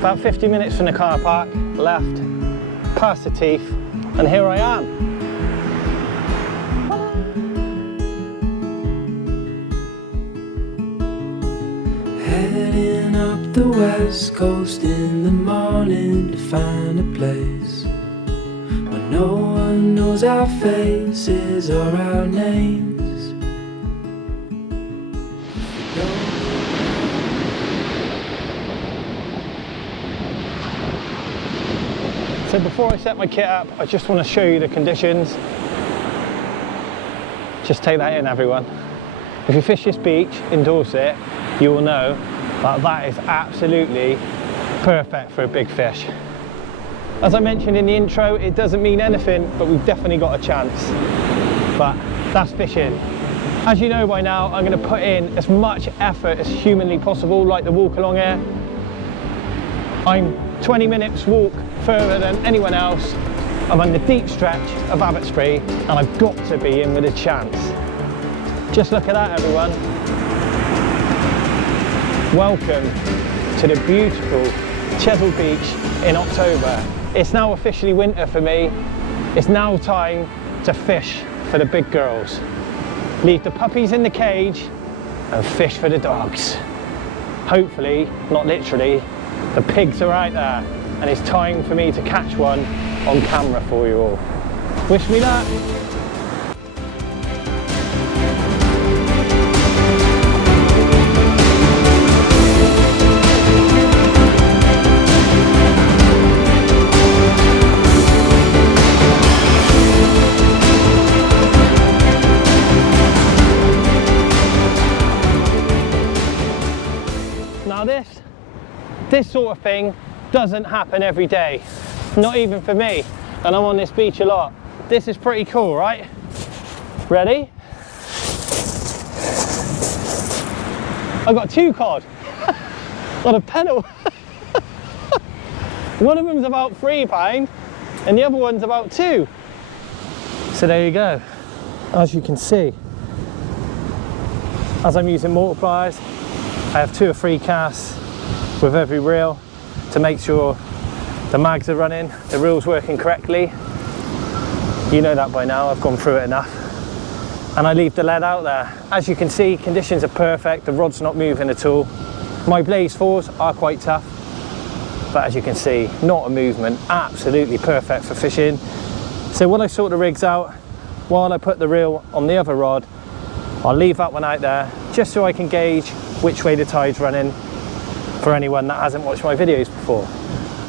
About 50 minutes from the car park, left, past the teeth, and here I am. Heading up the west coast in the morning to find a place where no one knows our faces or our names. So before I set my kit up, I just want to show you the conditions. Just take that in, everyone. If you fish this beach in Dorset, you will know that that is absolutely perfect for a big fish. As I mentioned in the intro, it doesn't mean anything, but we've definitely got a chance. But that's fishing. As you know by now, I'm going to put in as much effort as humanly possible, like the walk along here. I'm 20 minutes walk further than anyone else. I'm on the deep stretch of Abbotsbury, and I've got to be in with a chance. Just look at that, everyone. Welcome to the beautiful Chesil Beach in October. It's now officially winter for me. It's now time to fish for the big girls. Leave the puppies in the cage and fish for the dogs. Hopefully, not literally, the pigs are out there, and it's time for me to catch one on camera for you all. Wish me luck. Now this sort of thing doesn't happen every day, not even for me, and I'm on this beach a lot. This is pretty cool, right? Ready? I've got two cod. Got a pennel. One of them's about £3 and the other one's about £2. So there you go. As you can see, as I'm using multipliers, I have 2 or 3 casts with every reel to make sure the mags are running, the reel's working correctly. You know that by now, I've gone through it enough. And I leave the lead out there. As you can see, conditions are perfect, the rod's not moving at all. My blaze fours are quite tough, but as you can see, not a movement, absolutely perfect for fishing. So when I sort the rigs out, while I put the reel on the other rod, I'll leave that one out there just so I can gauge which way the tide's running for anyone that hasn't watched my videos before.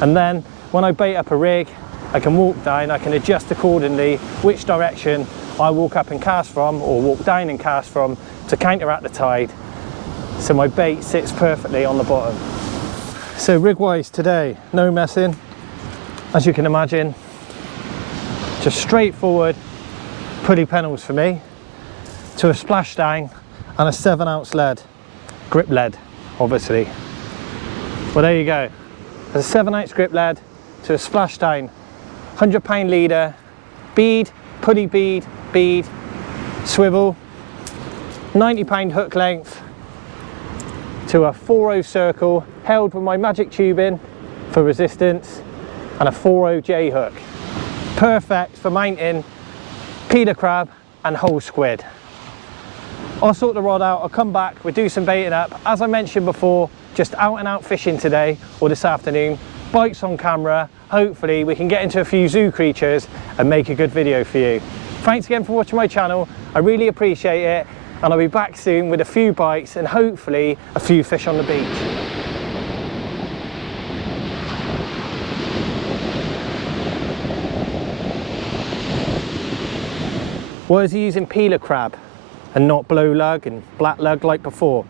And then when I bait up a rig, I can walk down, I can adjust accordingly which direction I walk up and cast from or walk down and cast from to counteract the tide, so my bait sits perfectly on the bottom. So rig wise today, no messing, as you can imagine, just straightforward pulley pennels for me, to a splashdown and a 7-ounce lead, grip lead obviously. Well, there you go. There's a 7-ounce grip lead to a splashdown, 100-pound leader, bead, pulley bead, bead, swivel, 90-pound hook length to a 4-0 circle held with my magic tubing for resistance and a 4-0 J hook. Perfect for mounting peeler crab and whole squid. I'll sort the rod out, I'll come back, we'll do some baiting up. As I mentioned before, just out and out fishing today or this afternoon, bites on camera. Hopefully we can get into a few zoo creatures and make a good video for you. Thanks again for watching my channel, I really appreciate it, and I'll be back soon with a few bites and hopefully a few fish on the beach. Why is he using peeler crab and not blow lug and black lug like before?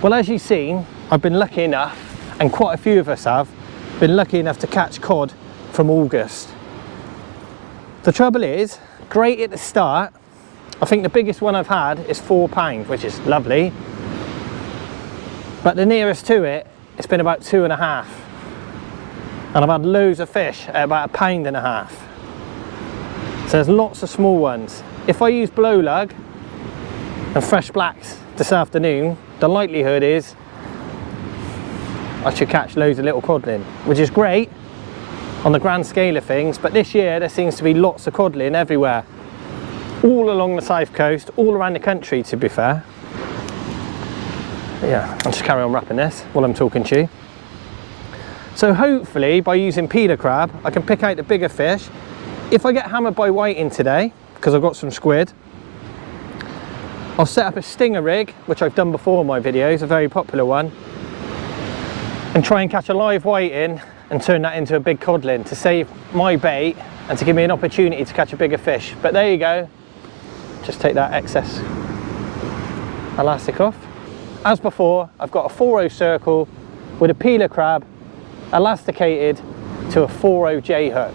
Well, as you've seen, I've been lucky enough, and quite a few of us have, been lucky enough to catch cod from August. The trouble is, great at the start, I think the biggest one I've had is £4, which is lovely. But the nearest to it, it's been about 2.5. And I've had loads of fish at about £1.50. So there's lots of small ones. If I use blow lug and fresh blacks this afternoon, the likelihood is I should catch loads of little codling, which is great on the grand scale of things, but this year there seems to be lots of codling everywhere, all along the south coast, all around the country to be fair. But yeah, I'll just carry on wrapping this while I'm talking to you. So hopefully by using peeler crab I can pick out the bigger fish. If I get hammered by whiting today, because I've got some squid, I'll set up a stinger rig, which I've done before in my videos, a very popular one, and try and catch a live whiting and turn that into a big codling to save my bait and to give me an opportunity to catch a bigger fish. But there you go, just take that excess elastic off. As before, I've got a 4-0 circle with a peeler crab elasticated to a 4-0 J hook.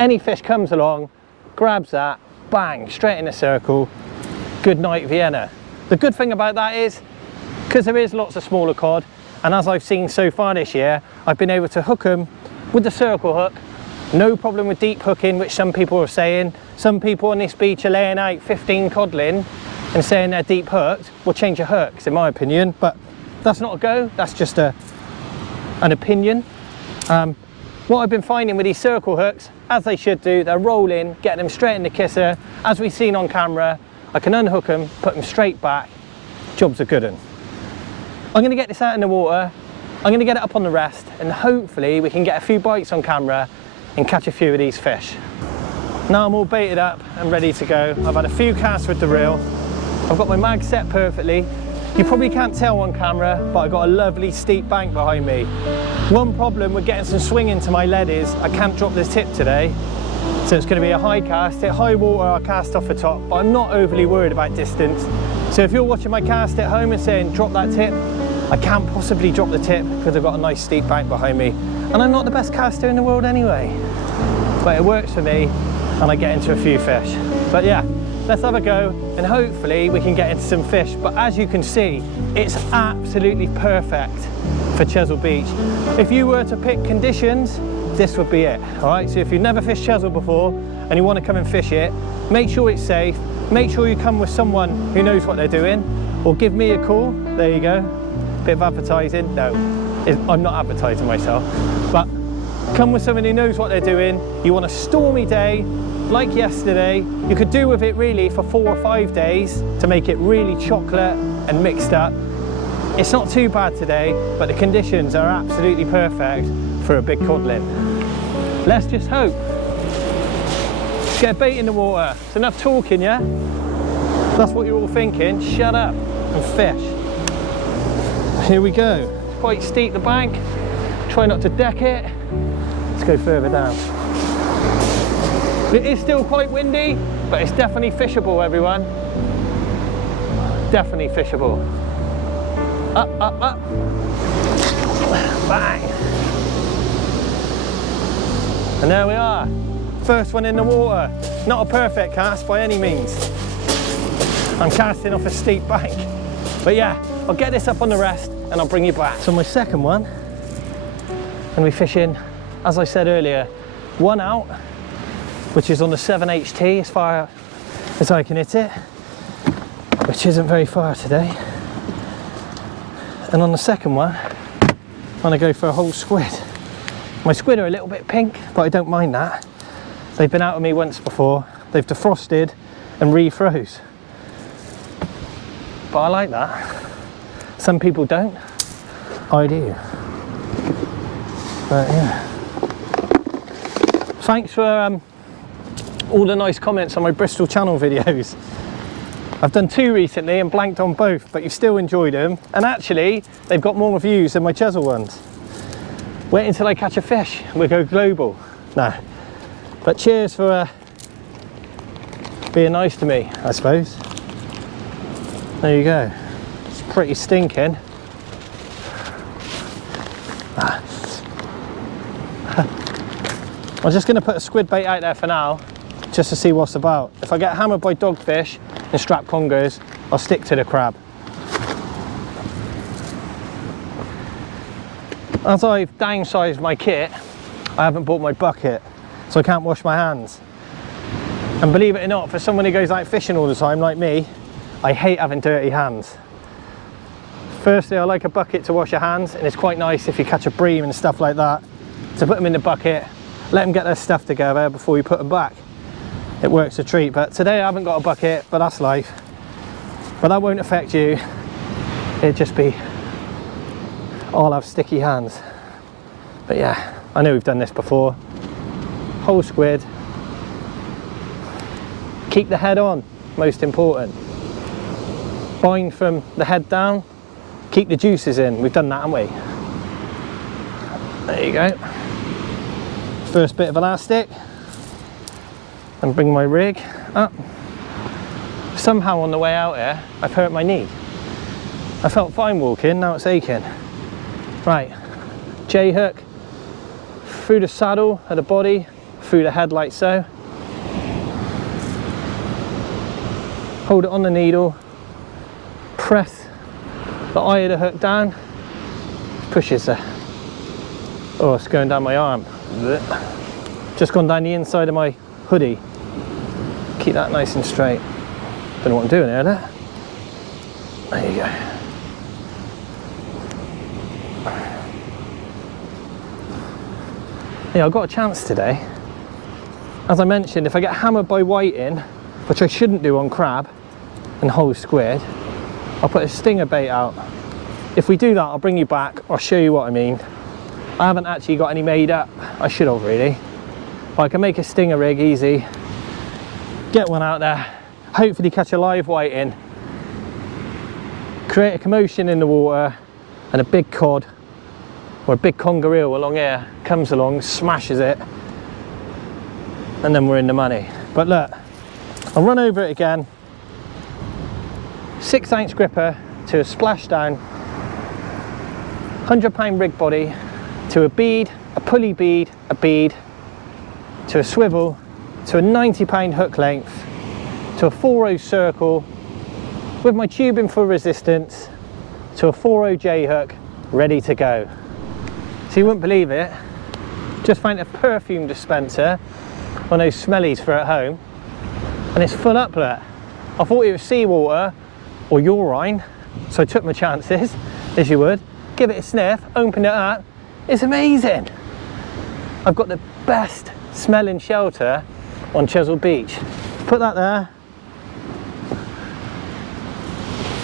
Any fish comes along, grabs that, bang, straight in a circle, good night Vienna. The good thing about that is, because there is lots of smaller cod, and as I've seen so far this year, I've been able to hook them with the circle hook. No problem with deep hooking, which some people are saying. Some people on this beach are laying out 15 codling and saying they're deep hooked. We'll change your hooks, in my opinion, but that's not a go, that's just an opinion. What I've been finding with these circle hooks, as they should do, they're rolling, getting them straight in the kisser. As we've seen on camera, I can unhook them, put them straight back, job's a good one. I'm going to get this out in the water, I'm going to get it up on the rest, and hopefully we can get a few bites on camera and catch a few of these fish. Now I'm all baited up and ready to go. I've had a few casts with the reel, I've got my mag set perfectly. You probably can't tell on camera, but I've got a lovely steep bank behind me. One problem with getting some swing into my lead is I can't drop this tip today, so it's going to be a high cast. At high water I'll cast off the top, but I'm not overly worried about distance. So if you're watching my cast at home and saying drop that tip, I can't possibly drop the tip because I've got a nice steep bank behind me. And I'm not the best caster in the world anyway. But it works for me and I get into a few fish. But yeah, let's have a go and hopefully we can get into some fish. But as you can see, it's absolutely perfect for Chesil Beach. If you were to pick conditions, this would be it. All right, so if you've never fished Chesil before and you want to come and fish it, make sure it's safe. Make sure you come with someone who knows what they're doing, or give me a call. There you go. Bit of advertising. No, I'm not advertising myself, but come with someone who knows what they're doing. You want a stormy day like yesterday. You could do with it really for 4 or 5 days to make it really chocolate and mixed up. It's not too bad today, but the conditions are absolutely perfect for a big codling. Let's just hope. Let's get a bait in the water. It's enough talking, yeah? That's what you're all thinking. Shut up and fish. Here we go. It's quite steep, the bank. Try not to deck it. Let's go further down. It is still quite windy, but it's definitely fishable, everyone. Definitely fishable. Up, up, up. Bang. And there we are. First one in the water. Not a perfect cast by any means. I'm casting off a steep bank. But yeah, I'll get this up on the rest and I'll bring you back. So my second one, and we're fishing, as I said earlier, one out, which is on the 7HT as far as I can hit it, which isn't very far today. And on the second one, I'm gonna go for a whole squid. My squid are a little bit pink, but I don't mind that. They've been out with me once before. They've defrosted and refroze. But I like that. Some people don't. I do. But yeah. Thanks for all the nice comments on my Bristol channel videos. I've done 2 recently and blanked on both, but you've still enjoyed them. And actually, they've got more views than my Chesil ones. Wait until I catch a fish, we'll go global. No. But cheers for being nice to me, I suppose. There you go. It's pretty stinking. I'm just going to put a squid bait out there for now, just to see what's about. If I get hammered by dogfish and strap congers, I'll stick to the crab. As I've downsized my kit, I haven't bought my bucket, so I can't wash my hands. And believe it or not, for someone who goes out fishing all the time like me, I hate having dirty hands. Firstly, I like a bucket to wash your hands, and it's quite nice if you catch a bream and stuff like that to put them in the bucket, let them get their stuff together before you put them back. It works a treat. But today I haven't got a bucket, but that's life. But that won't affect you. It'd just be, I'll have sticky hands. But yeah, I know we've done this before. Whole squid. Keep the head on, most important. Bind from the head down. Keep the juices in. We've done that, haven't we? There you go. First bit of elastic. And bring my rig up. Somehow on the way out here, I've hurt my knee. I felt fine walking, now it's aching. Right, J-hook through the saddle of the body, through the head like so. Hold it on the needle, press the eye of the hook down, pushes the, oh, it's going down my arm. Just gone down the inside of my hoodie. Keep that nice and straight. Don't know what I'm doing here, look. There you go. Yeah, I've got a chance today. As I mentioned, if I get hammered by whiting, which I shouldn't do on crab and whole squid, I'll put a stinger bait out. If we do that, I'll bring you back, I'll show you what I mean. I haven't actually got any made up. I should have really. But I can make a stinger rig easy. Get one out there, hopefully catch a live whiting, create a commotion in the water, and a big cod or a big conger eel along here comes along, smashes it, and then we're in the money. But look, I'll run over it again. 6-ounce gripper to a splashdown, 100-pound rig body to a bead, a pulley bead, a bead, to a swivel, to a 90-pound hook length, to a 4-0 circle, with my tubing for resistance, to a 4-0 J-hook, ready to go. So you wouldn't believe it, just found a perfume dispenser, one of those smellies for at home, and it's full up, look. I thought it was seawater or urine, so I took my chances, as you would. Give it a sniff, open it up, it's amazing. I've got the best smelling shelter on Chesil Beach. Put that there.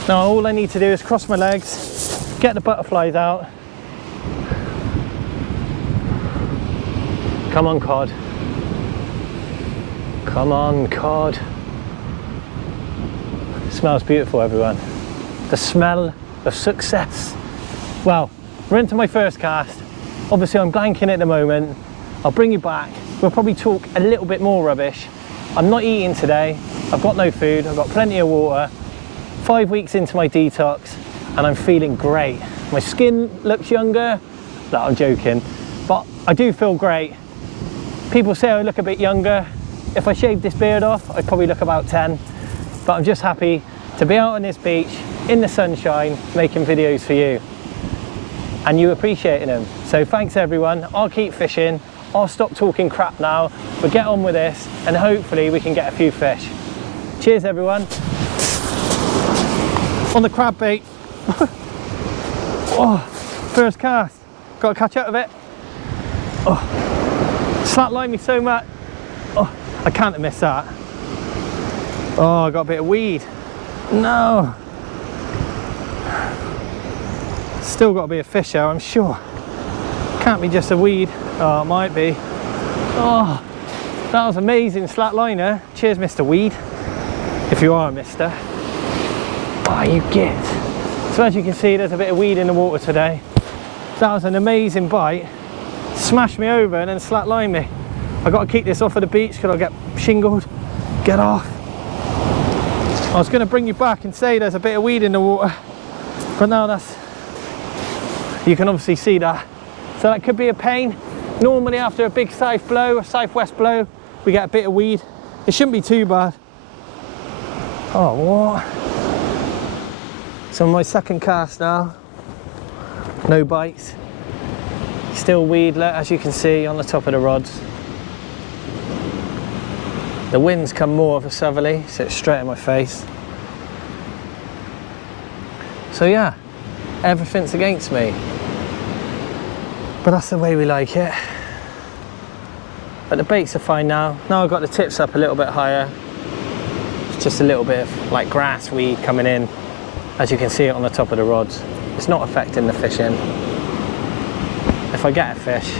Now all I need to do is cross my legs, get the butterflies out. Come on, cod. Come on, cod. It smells beautiful, everyone. The smell of success. Well, we're into my first cast. Obviously I'm blanking at the moment. I'll bring you back. We'll probably talk a little bit more rubbish. I'm not eating today. I've got no food. I've got plenty of water. 5 weeks into my detox and I'm feeling great. My skin looks younger. No, I'm joking. But I do feel great. People say I look a bit younger. If I shaved this beard off, I'd probably look about 10. But I'm just happy to be out on this beach in the sunshine making videos for you. And you appreciating them. So thanks everyone. I'll keep fishing. I'll stop talking crap now. We'll get on with this and hopefully we can get a few fish. Cheers everyone. On the crab bait. Oh, first cast. Got to catch up with it. Oh. Slacklined me so much. Oh, I can't have missed that. Oh, I got a bit of weed. No. Still got to be a fish there, I'm sure. Can't be just a weed. Oh, it might be. Oh, that was amazing slatliner. Cheers, Mr. Weed. If you are a mister. Oh, you get. So as you can see, there's a bit of weed in the water today. That was an amazing bite. Smashed me over and then slacklined me. I got to keep this off of the beach because I'll get shingled. Get off. I was going to bring you back and say there's a bit of weed in the water, but now that's, you can obviously see that. So that could be a pain. Normally after a big south blow, a southwest blow, we get a bit of weed. It shouldn't be too bad. Oh, what? So my second cast now. No bites. Still weed, as you can see, on the top of the rods. The wind's come more of a southerly, so it's straight in my face. So yeah, Everything's against me. But that's the way we like it. But the baits are fine now. Now I've got the tips up a little bit higher. It's just a little bit of like grass weed coming in. As you can see it on the top of the rods. It's not affecting the fishing. If I get a fish,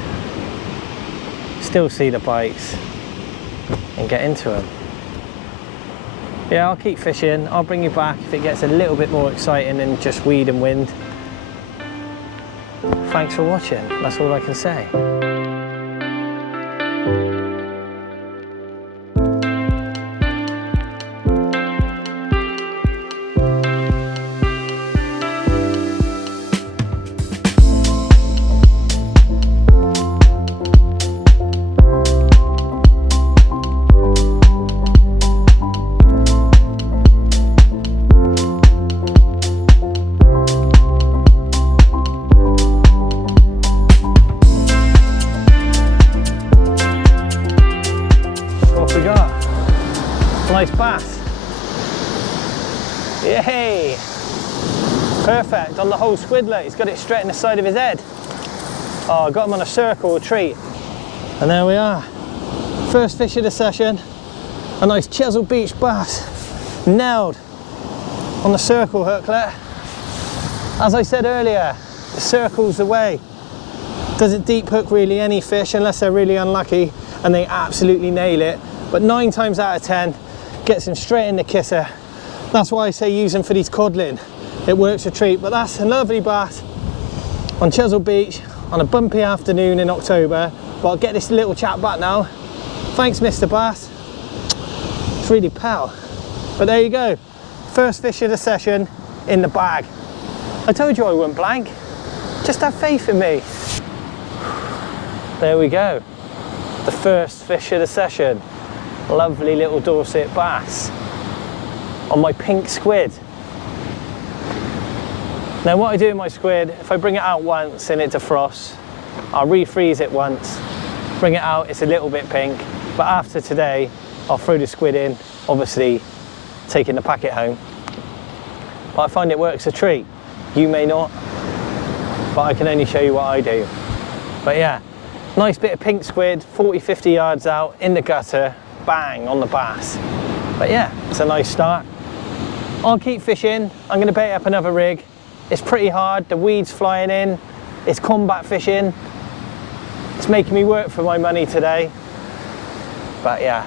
still see the bites and get into them. Yeah, I'll keep fishing. I'll bring you back if it gets a little bit more exciting than just weed and wind. Thanks for watching. That's all I can say. Nice bass. Yay! Perfect on the whole squidlet. He's got it straight in the side of his head. Oh, I got him on a circle treat. And there we are. First fish of the session. A nice Chesil Beach bass. Nailed on the circle hooklet. As I said earlier, the circle's the way. Doesn't deep hook really any fish unless they're really unlucky and they absolutely nail it. But 9 times out of 10, gets him straight in the kisser. That's why I say use them for these codling. It works a treat. But that's a lovely bass on Chesil Beach on a bumpy afternoon in October. But I'll get this little chap back now. Thanks, Mr. Bass. It's really pal. But there you go. First fish of the session in the bag. I told you I wouldn't blank. Just have faith in me. There we go. The first fish of the session. Lovely little Dorset bass on my pink squid. Now what I do with my squid, if I bring it out once and it defrosts, I'll refreeze it once, bring it out, it's a little bit pink, but after today I'll throw the squid in, obviously taking the packet home. But I find it works a treat. You may not, but I can only show you what I do. But yeah, nice bit of pink squid, 40-50 yards out in the gutter, bang on the bass. But yeah, it's a nice start. I'll keep fishing. I'm going to bait up another rig. It's pretty hard, the weeds flying in, it's combat fishing. It's making me work for my money today. But yeah,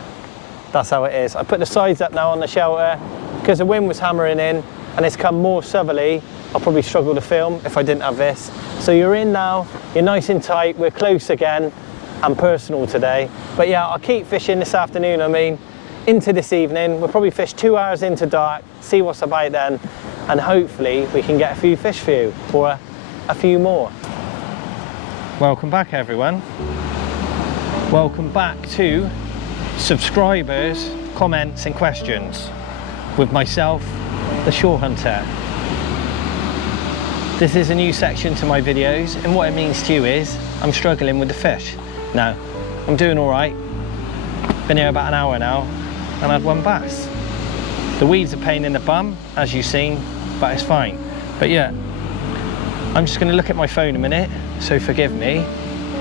that's how it is. I put the sides up now on the shelter because the wind was hammering in and it's come more southerly. I'll probably struggle to film if I didn't have this. So you're in now, you're nice and tight, we're close again. And personal today. But yeah, I'll keep fishing this afternoon, into this evening. We'll probably fish 2 hours into dark, see what's about then, and hopefully we can get a few fish for you, or a few more. Welcome back everyone. Welcome back to subscribers, comments and questions with myself, the Shore Hunter. This is a new section to my videos, and what it means to you is I'm struggling with the fish. No, I'm doing all right. Been here about an hour now and had one bass. The weeds are a pain in the bum, as you've seen, but it's fine. But yeah, I'm just going to look at my phone a minute, so forgive me.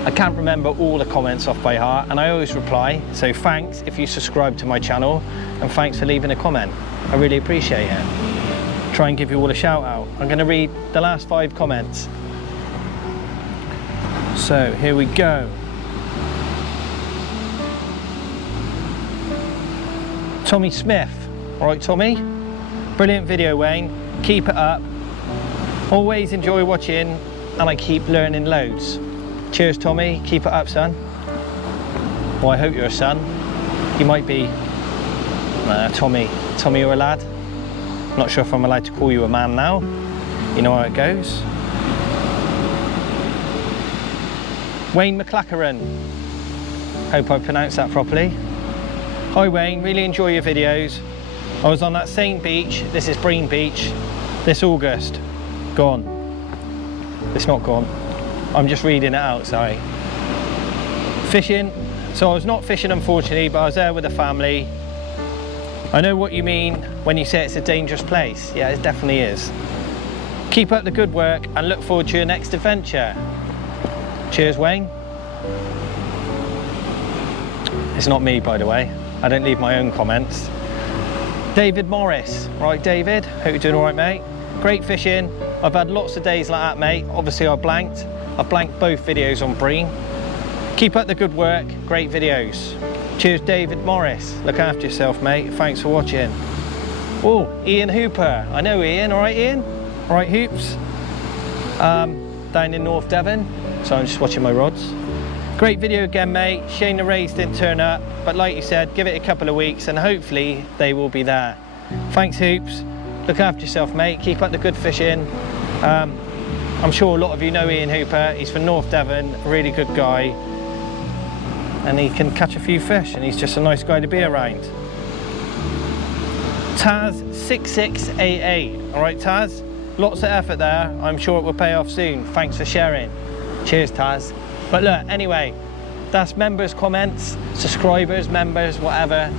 I can't remember all the comments off by heart, and I always reply, so thanks if you subscribe to my channel, and thanks for leaving a comment. I really appreciate it. Try and give you all a shout out. I'm going to read the last 5 comments. So here we go. Tommy Smith. All right, Tommy. Brilliant video, Wayne. Keep it up. Always enjoy watching, and I keep learning loads. Cheers, Tommy. Keep it up, son. Well, I hope you're a son. You might be Tommy. Tommy, you're a lad. Not sure if I'm allowed to call you a man now. You know how it goes. Wayne McLachlan. Hope I pronounced that properly. Hi Wayne, really enjoy your videos. I was on that same beach, this is Breen Beach, this August. Gone. It's not gone. I'm just reading it out, sorry. Fishing. So I was not fishing unfortunately, but I was there with the family. I know what you mean when you say it's a dangerous place. Yeah, it definitely is. Keep up the good work and look forward to your next adventure. Cheers, Wayne. It's not me, by the way. I don't leave my own comments. David Morris. Right, David, hope you're doing all right, mate. Great fishing. I've had lots of days like that, mate. Obviously, I blanked both videos on Breen. Keep up the good work. Great videos. Cheers, David Morris. Look after yourself, mate. Thanks for watching. Oh, Ian Hooper. I know Ian. All right, Ian? All right, Hoops. Down in North Devon. So I'm just watching my rods. Great video again, mate. Shane the rays didn't turn up, but like you said, give it a couple of weeks and hopefully they will be there. Thanks, Hoops. Look after yourself, mate. Keep up the good fishing. I'm sure a lot of you know Ian Hooper. He's from North Devon, a really good guy. And he can catch a few fish and he's just a nice guy to be around. Taz6688. All right, Taz? Lots of effort there. I'm sure it will pay off soon. Thanks for sharing. Cheers, Taz. But look, anyway, that's members' comments, subscribers, members, whatever.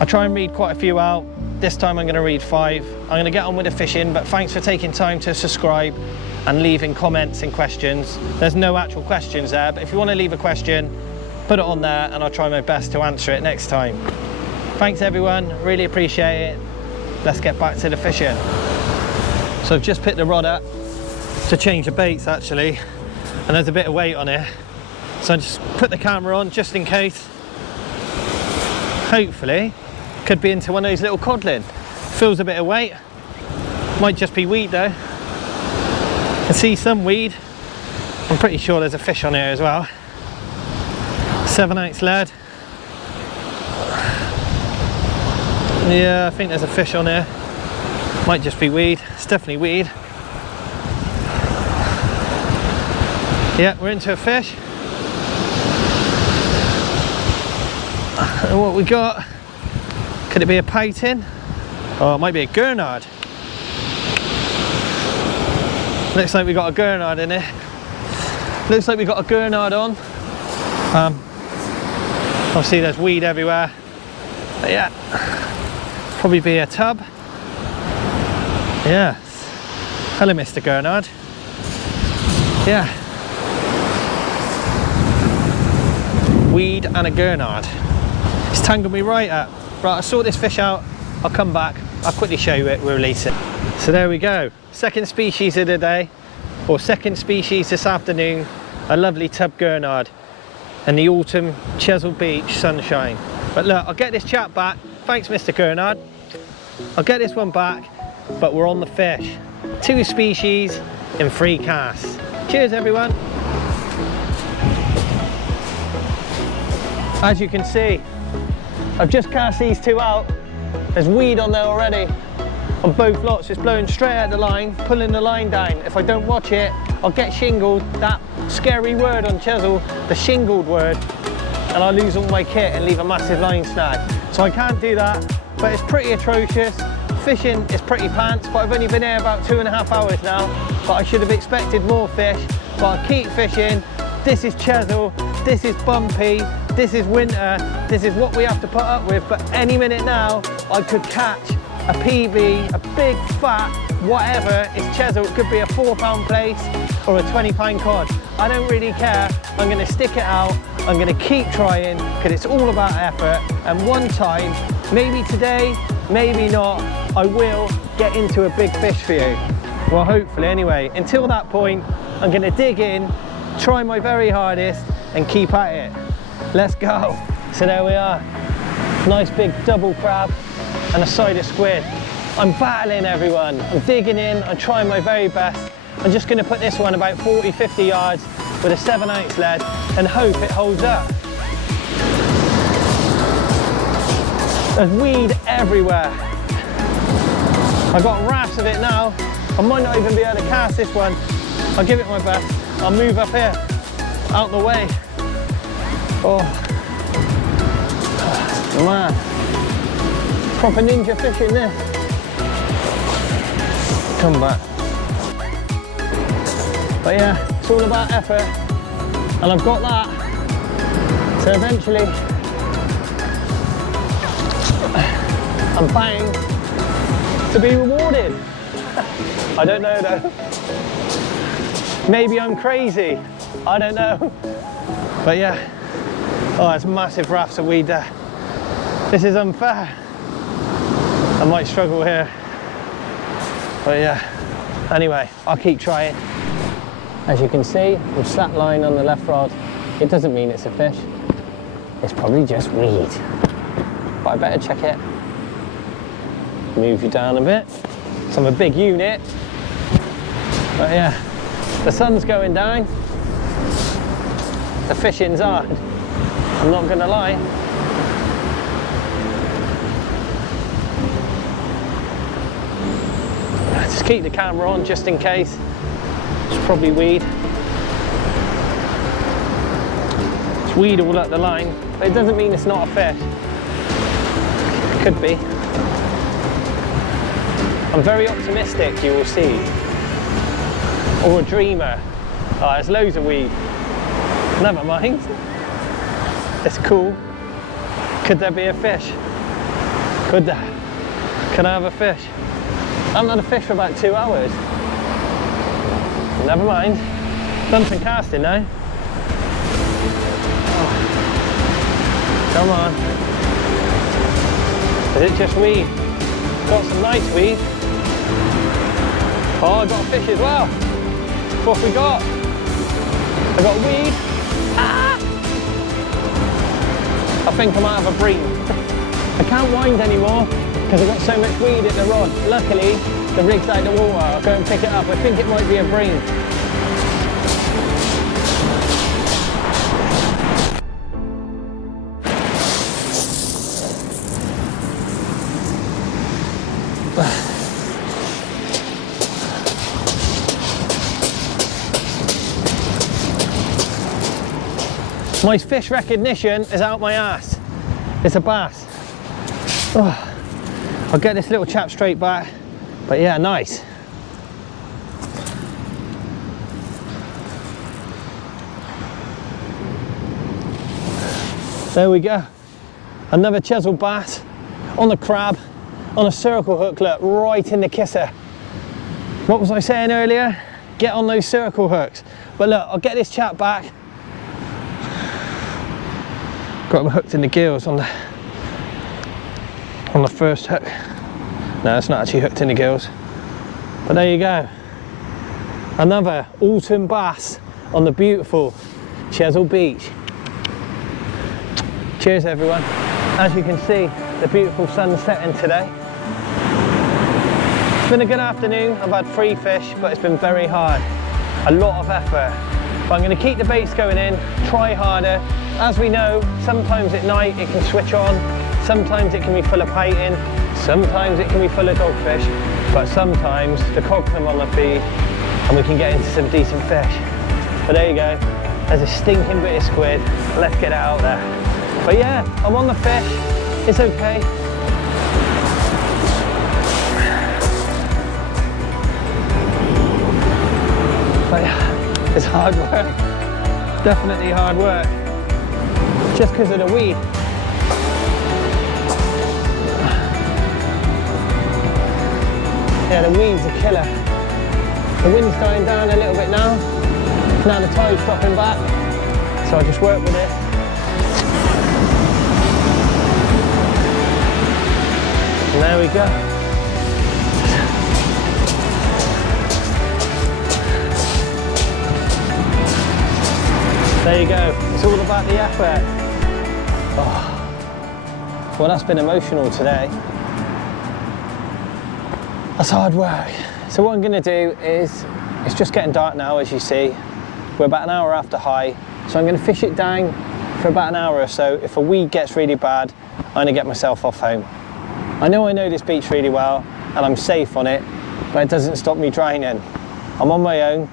I try and read quite a few out. This time I'm going to read 5. I'm going to get on with the fishing, but thanks for taking time to subscribe and leaving comments and questions. There's no actual questions there, but if you want to leave a question, put it on there and I'll try my best to answer it next time. Thanks everyone, really appreciate it. Let's get back to the fishing. So I've just picked the rod up to change the baits actually, and there's a bit of weight on it. So I just put the camera on just in case. Hopefully, could be into one of those little codlin. Feels a bit of weight. Might just be weed though. I can see some weed. I'm pretty sure there's a fish on here as well. 7/8 lead. Yeah, I think there's a fish on here. Might just be weed. It's definitely weed. Yeah, we're into a fish. And what we got? Could it be a pouting? Oh, it might be a gurnard. Looks like we got a gurnard in it. Looks like we got a gurnard on. Obviously there's weed everywhere. But yeah, probably be a tub. Yeah. Hello, Mr. Gurnard. Yeah. Weed and a gurnard. It's tangled me right up. Right, I'll sort this fish out. I'll come back. I'll quickly show you it. We'll release it. So there we go. Second species of the day, or second species this afternoon. A lovely tub gurnard and the autumn Chesil Beach sunshine. But look, I'll get this chap back. Thanks, Mr. Gurnard. I'll get this one back, but we're on the fish. 2 species in 3 casts. Cheers, everyone. As you can see, I've just cast these 2 out. There's weed on there already. On both lots, it's blowing straight out the line, pulling the line down. If I don't watch it, I'll get shingled, that scary word on Chesil, the shingled word, and I'll lose all my kit and leave a massive line snag. So I can't do that, but it's pretty atrocious. Fishing is pretty pants, but I've only been here about 2.5 hours now, but I should have expected more fish, but I'll keep fishing. This is Chesil, this is bumpy, this is winter, this is what we have to put up with, but any minute now, I could catch a PB, a big fat, whatever, it's Chesil. It could be a 4-pound place or a 20-pound cod. I don't really care. I'm gonna stick it out. I'm gonna keep trying because it's all about effort. And one time, maybe today, maybe not, I will get into a big fish for you. Well, hopefully anyway. Until that point, I'm gonna dig in, try my very hardest and keep at it. Let's go. So there we are. Nice big double crab and a side of squid. I'm battling everyone. I'm digging in, I'm trying my very best. I'm just gonna put this one about 40, 50 yards with a 7/8 lead and hope it holds up. There's weed everywhere. I've got rafts of it now. I might not even be able to cast this one. I'll give it my best. I'll move up here, out the way. Oh, man. Proper ninja fishing this. Come back. But yeah, it's all about effort. And I've got that. So eventually, I'm bound to be rewarded. I don't know though. Maybe I'm crazy. I don't know. But yeah. Oh, it's massive rafts of weed there. This is unfair. I might struggle here. But yeah. Anyway, I'll keep trying. As you can see, I'm slack line on the left rod. It doesn't mean it's a fish. It's probably just weed. But I better check it. Move you down a bit. So I'm a big unit. But yeah, the sun's going down. The fishing's hard. I'm not gonna lie. Just keep the camera on just in case. It's probably weed. It's weed all up the line, but it doesn't mean it's not a fish. It could be. I'm very optimistic, you will see. Or a dreamer. Oh, there's loads of weed. Never mind. It's cool. Could there be a fish? Could there? Can I have a fish? I haven't had a fish for about 2 hours. Never mind. Done some casting now. Oh. Come on. Is it just weed? Got some nice weed. Oh, I got a fish as well. What have we got? I got weed. Ah! I think I might have a bream. I can't wind anymore because I've got so much weed in the rod. Luckily, the rig's out the water. I'll go and pick it up. I think it might be a bream. My fish recognition is out my ass. It's a bass. Oh, I'll get this little chap straight back. But yeah, nice. There we go. Another Chesil bass on the crab, on a circle hook, look, right in the kisser. What was I saying earlier? Get on those circle hooks. But look, I'll get this chap back. Got him hooked in the gills on the first hook. No, it's not actually hooked in the gills. But there you go. Another autumn bass on the beautiful Chesil Beach. Cheers everyone. As you can see, the beautiful sun's setting today. It's been a good afternoon. I've had 3 fish, but it's been very hard. A lot of effort. But I'm going to keep the baits going in, try harder. As we know, sometimes at night it can switch on, sometimes it can be full of painting, sometimes it can be full of dogfish, but sometimes the cod come on the feed and we can get into some decent fish. But there you go, there's a stinking bit of squid, let's get it out there. But yeah, I'm on the fish, it's okay. But yeah, it's hard work, definitely hard work. Just because of the weed. Yeah, the weed's a killer. The wind's dying down a little bit now. Now the tide's dropping back, so I just work with it. And there we go. There you go. It's all about the effort. Oh. Well, that's been emotional today. That's hard work. So what I'm going to do is, it's just getting dark now, as you see. We're about an hour after high, so I'm going to fish it down for about an hour or so. If a weed gets really bad, I'm going to get myself off home. I know this beach really well, and I'm safe on it, but it doesn't stop me drowning. I'm on my own,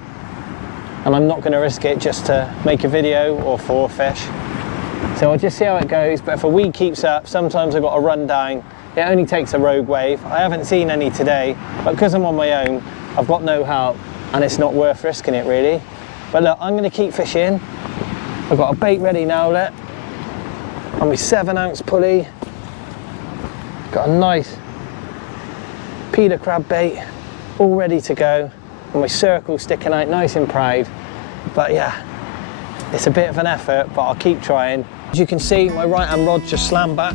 and I'm not going to risk it just to make a video or for fish. So I'll just see how it goes, but if a weed keeps up, sometimes I've got to run down. It only takes a rogue wave. I haven't seen any today, but because I'm on my own, I've got no help, and it's not worth risking it really. But look, I'm going to keep fishing. I've got a bait ready now, look. On my 7-ounce pulley. Got a nice Peter crab bait. all ready to go, and my circle's sticking out nice and proud. But yeah, it's a bit of an effort, but I'll keep trying. As you can see, my right hand rod just slammed back.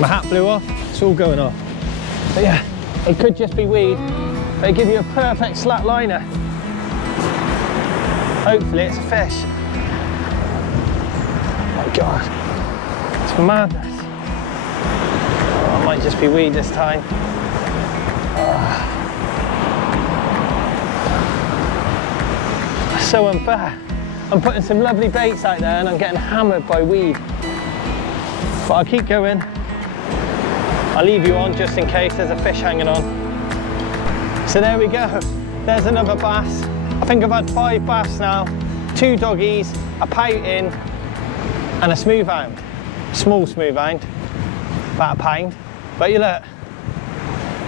My hat blew off, it's all going off. But yeah, it could just be weed. They give you a perfect slack liner. Hopefully it's a fish. Oh my God, it's madness. Oh, it might just be weed this time. So unfair. I'm putting some lovely baits out there and I'm getting hammered by weed. But I'll keep going. I'll leave you on just in case there's a fish hanging on. So there we go. There's another bass. I think I've had 5 bass now, 2 doggies, a pouting, and a smooth hound. Small smooth hound, about a pound. But you look,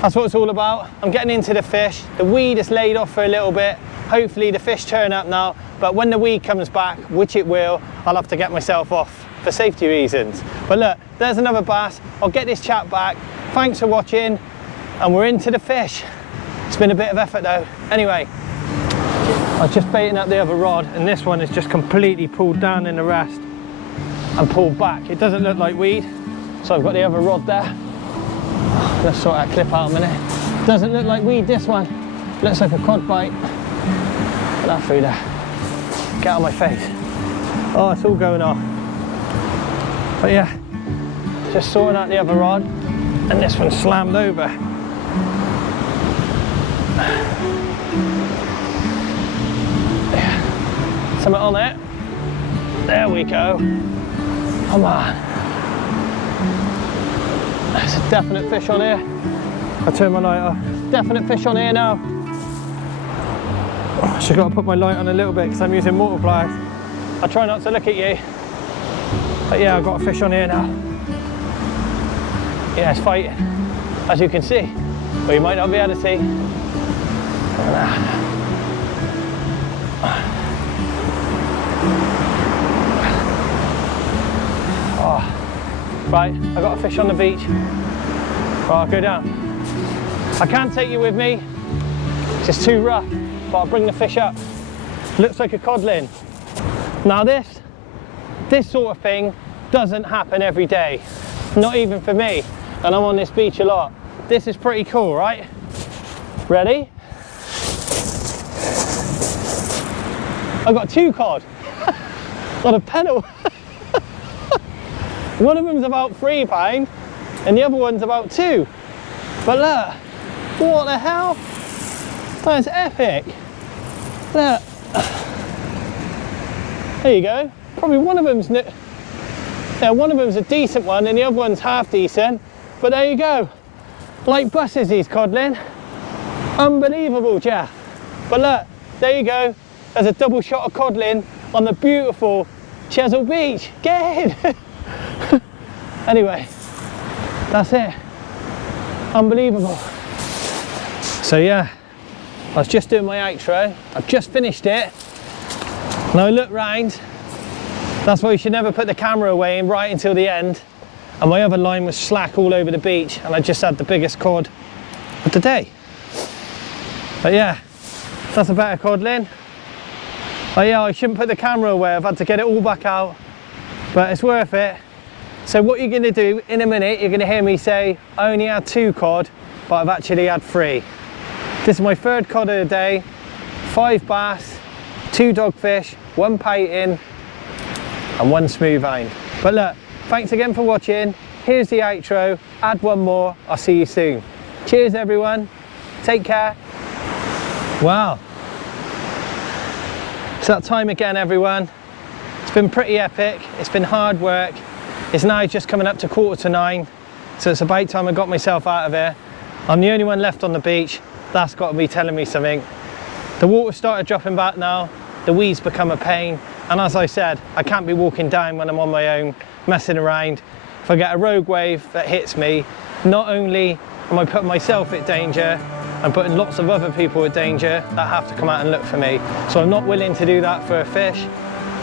that's what it's all about. I'm getting into the fish. The weed is laid off for a little bit. Hopefully the fish turn up now, but when the weed comes back, which it will, I'll have to get myself off for safety reasons. But look, there's another bass. I'll get this chat back. Thanks for watching, and we're into the fish. It's been a bit of effort though. Anyway, I was just baiting up the other rod, and this one is just completely pulled down in the rest and pulled back. It doesn't look like weed, so I've got the other rod there. Let's sort that clip out a minute. Doesn't look like weed, this one. Looks like a cod bite. Put that through there. Get out of my face. Oh, it's all going off. But yeah, just sorting out the other rod, and this one slammed over. Yeah. Something on it. There we go. Come on. There's a definite fish on here. I'll turn my light off. Definite fish on here now. I just got to put my light on a little bit because I'm using multipliers. I'll try not to look at you. But yeah, I've got a fish on here now. Yeah, it's fighting, as you can see. But you might not be able to see. Oh. Right, I've got a fish on the beach. Right, I'll go down. I can't take you with me. It's just too rough. But I'll bring the fish up. Looks like a codlin. Now this sort of thing doesn't happen every day. Not even for me. And I'm on this beach a lot. This is pretty cool, right? Ready? I've got 2 cod. On a pedal. One of them's about £3 and the other one's about 2. But look, what the hell? That's epic. Look. There you go. Probably one of them's a decent one and the other one's half decent. But there you go. Like buses, these codlin. Unbelievable, Jeff. But look, there you go. There's a double shot of codlin on the beautiful Chesil beach. Get in. Anyway, that's it. Unbelievable. So yeah, I was just doing my outro. I've just finished it. Now I look round. That's why you should never put the camera away and right until the end. And my other line was slack all over the beach, and I just had the biggest cod of the day. But yeah, that's a better codlin. Oh yeah, I shouldn't put the camera away. I've had to get it all back out, but it's worth it. So what you're going to do in a minute, you're going to hear me say I only had 2 cod, but I've actually had 3. This is my 3rd cod of the day, 5 bass, 2 dogfish, 1 pouting and 1 smooth hound. But look, thanks again for watching. Here's the outro. Add 1 more. I'll see you soon. Cheers everyone. Take care. Wow. It's that time again, everyone. It's been pretty epic. It's been hard work. It's now just coming up to 9:15, so it's about time I got myself out of here. I'm the only one left on the beach. That's got to be telling me something. The water started dropping back now. The weeds become a pain. And as I said, I can't be walking down when I'm on my own, messing around. If I get a rogue wave that hits me, not only am I putting myself at danger, I'm putting lots of other people at danger that have to come out and look for me. So I'm not willing to do that for a fish.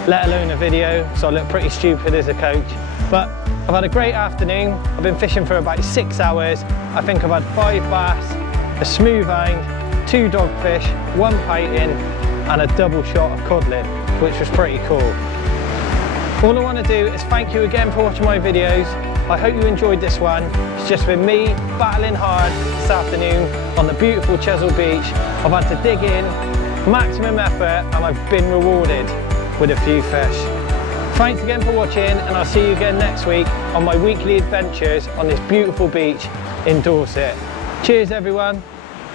let alone a video, so I look pretty stupid as a coach. But I've had a great afternoon. I've been fishing for about 6 hours. I think I've had 5 bass, a smooth hound, 2 dogfish, 1 piting, and a double shot of codling, which was pretty cool. All I want to do is thank you again for watching my videos. I hope you enjoyed this one. It's just been me battling hard this afternoon on the beautiful Chesil beach. I've had to dig in, maximum effort, and I've been rewarded with a few fish. Thanks again for watching, and I'll see you again next week on my weekly adventures on this beautiful beach in Dorset. Cheers everyone.